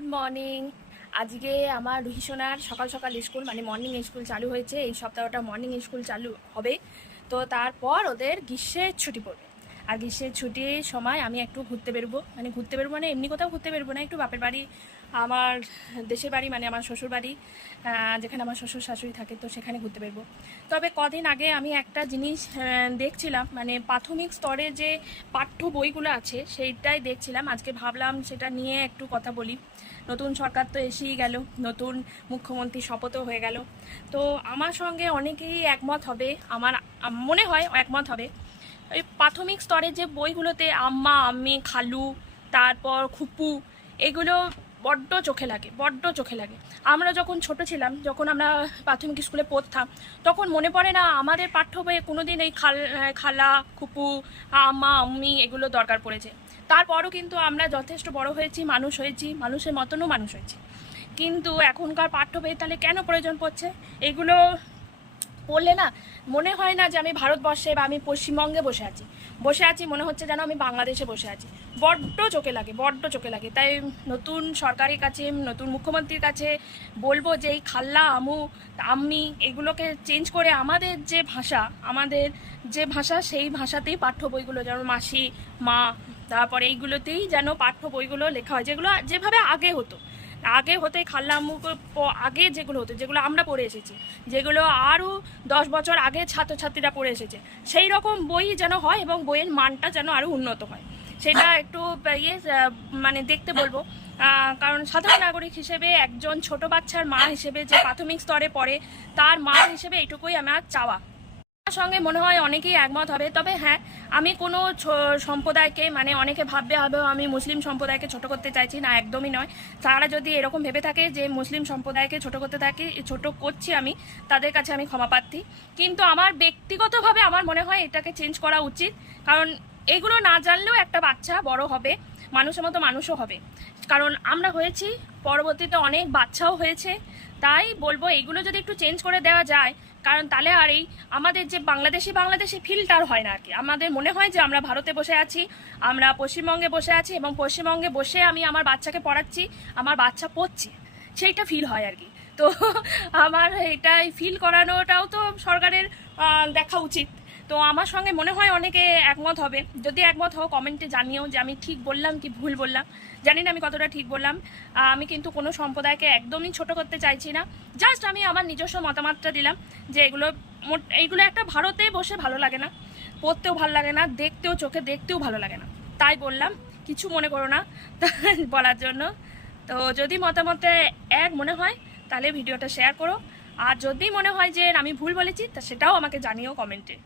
Good morning. আজকে আমার রুহি সোনার সকাল সকাল স্কুল মানে মর্নিং স্কুল চালু হয়েছে। এই সপ্তাহটা মর্নিং স্কুল চালু হবে, তো তারপর ওদের গ্রীষ্মের ছুটি পড়বে। আর গ্রীষ্মের ছুটির সময় আমি একটু ঘুরতে বেরোবো, মানে এমনি কোথাও ঘুরতে বেরোবো না, একটু বাপের বাড়ি, আমার দেশের বাড়ি মানে আমার শ্বশুর বাড়ি, যেখানে আমার শ্বশুর শাশুড়ি থাকে, তো সেখানে ঘুরতে বেরোবো। তবে কদিন আগে আমি একটা জিনিস দেখছিলাম, মানে প্রাথমিক স্তরে যে পাঠ্য বইগুলো আছে সেইটাই দেখছিলাম। আজকে ভাবলাম সেটা নিয়ে একটু কথা বলি। নতুন সরকার তো এসেই গেল, নতুন মুখ্যমন্ত্রী শপথও হয়ে গেল, তো আমার সঙ্গে অনেকেই একমত হবে, আমার মনে হয় একমত হবে। ওই প্রাথমিক স্তরের যে বইগুলোতে আম্মা আম্মি খালু তারপর খুপু, এগুলো বড্ড চোখে লাগে, বড্ড চোখে লাগে। আমরা যখন ছোট ছিলাম, যখন আমরা প্রাথমিক স্কুলে পড়তাম, তখন মনে পড়ে না আমাদের পাঠ্য বইয়ে কোনোদিন এই খালা খুপু আম্মা আম্মি এগুলো দরকার পড়েছে। তারপরও কিন্তু আমরা যথেষ্ট বড় হয়েছি, মানুষ হয়েছি, মানুষের মতনও মানুষ হয়েছি, কিন্তু এখনকার পাঠ্য বই তাহলে কেন প্রয়োজন পড়ছে? এগুলো পড়লে না মনে হয় না যে আমি ভারতবর্ষে বা আমি পশ্চিমবঙ্গে বসে আছি, মনে হচ্ছে যেন আমি বাংলাদেশে বসে আছি। বড্ড চোখে লাগে, বড্ড চোখে লাগে। তাই নতুন সরকারের কাছে, নতুন মুখ্যমন্ত্রীর কাছে বলবো যে এই খাল্লা আমু আম্মি এগুলোকে চেঞ্জ করে আমাদের যে ভাষা সেই ভাষাতেই পাঠ্য বইগুলো, যেমন মাসি মা তারপরে এইগুলোতেই যেন পাঠ্য বইগুলো লেখা হয়, যেভাবে আগে হতে খাল্লামুখ আগে যেগুলো হতো, যেগুলো আমরা পড়ে এসেছি, যেগুলো আরও 10 বছর আগে ছাত্রছাত্রীরা পড়ে এসেছে, সেই রকম বই যেন হয় এবং বইয়ের মানটা যেন আরও উন্নত হয়, সেটা একটু মানে দেখতে বলবো। কারণ সাধারণ নাগরিক হিসেবে, একজন ছোট বাচ্চার মা হিসেবে, যে প্রাথমিক স্তরে পড়ে তার মা হিসেবে এইটুকুই আমার চাওয়া। সঙ্গে মনে হয় অনেকেই একমত হবে। তবে হ্যাঁ, আমি কোনো সম্প্রদায়কে, মানে অনেকে ভাববে আমি মুসলিম সম্প্রদায়কে ছোট করতে চাইছি না, একদমই নয়। তারা যদি এরকম ভেবে থাকে যে মুসলিম সম্প্রদায়কে ছোট করছি আমি, তাদের কাছে আমি ক্ষমা প্রার্থী। কিন্তু আমার ব্যক্তিগতভাবে আমার মনে হয় এটাকে চেঞ্জ করা উচিত। কারণ এগুলো না জানলেও একটা বাচ্চা বড় হবে, মানুষের মতো মানুষও হবে। কারণ আমরা হয়েছি, পরবর্তীতে অনেক বাচ্চাও হয়েছে। তাই বলবো এইগুলো যদি একটু চেঞ্জ করে দেওয়া যায়, কারণ তাহলে আর এই আমাদের যে বাংলাদেশি ফিলটার হয় না আর কি। আমাদের মনে হয় যে আমরা ভারতে বসে আছি, আমরা পশ্চিমবঙ্গে বসে আছি, এবং পশ্চিমবঙ্গে বসে আমি আমার বাচ্চাকে পড়াচ্ছি, আমার বাচ্চা পড়ছে, সেইটা ফিল হয় আর কি। তো আমার এটাই ফিল করানোটাও তো সরকারের দেখা উচিত। তো আমার সঙ্গে মনে হয় অনেকে একমত হবে। যদি একমত হও কমেন্টে জানিও যে আমি ঠিক বললাম কি ভুল বললাম। জানি না আমি কতটা ঠিক বললাম। আমি কিন্তু কোনো সম্প্রদায়কে একদমই ছোট করতে চাইছি না, জাস্ট আমি আমার নিজস্ব মতামতটা দিলাম যে এইগুলো একটা ভারতে বসে ভালো লাগে না, পড়তেও ভালো লাগে না, চোখে দেখতেও ভালো লাগে না, তাই বললাম। কিছু মনে করো না বলার জন্য। তো যদি মতামতে এক মনে হয় তাহলে ভিডিওটা শেয়ার করো, আর যদি মনে হয় যে আমি ভুল বলেছি তা সেটাও আমাকে জানিও কমেন্টে।